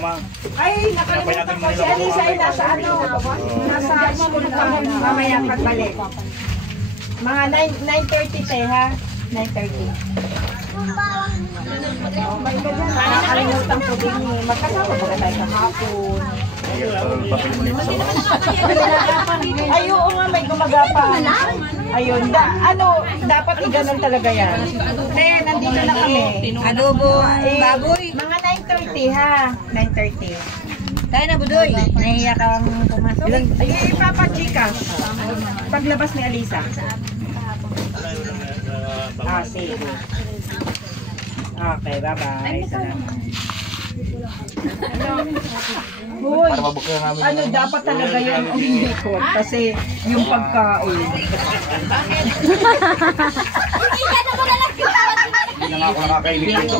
tama. Ay, nakalimutan ko si Alisa ay nasa ano, nasa school pa mamaya pagbalik. Mga 9:30 te ha, 9:30. Nakalimutan ko din eh, magkasama ba tayo kahapon? Ay, oo nga, may gumagapan. Ayun, dapat i-ganon talaga yan. Nandito na kami. Adobo, baboy. Mga 9:30 ha, 9:30. Tayo na, Budoy. Nahiya kang pumasok. Ay, papachikas. Paglabas ni Alisa. Sige. Okay, bye-bye. Salamat. Hoy, ano dapat talaga yun ang umikot kasi yung pagkain. Hindi na nga ako nakakainit dito.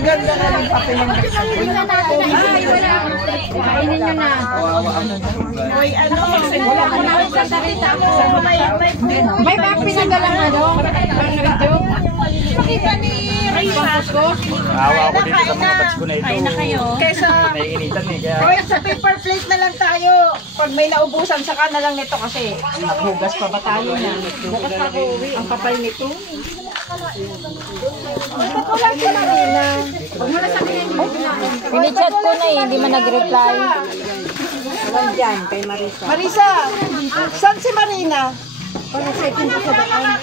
Ganda na ng papel ng kainin nyo na. Hoy, ano? Wala ko na magsasalita mo. May bang pinagalang ano? Pakita ni Risa. Awa ako dito sa mga batch ko na ito. Kain na kayo. Kesa, Naiinitan eh. Kaya hoy, sa paper plate na lang tayo. Pag may naubusan, saka na lang nito kasi naghugas pa ba tayo na? Bukas pa ako uwi. Ang kapal nito. Wala si Marina. Huwag mo na sabihin. Pinichat ko na eh, hindi man nag-reply. Walang dyan, kay Marisa. Marisa, saan si Marina? Para second ko sa daan.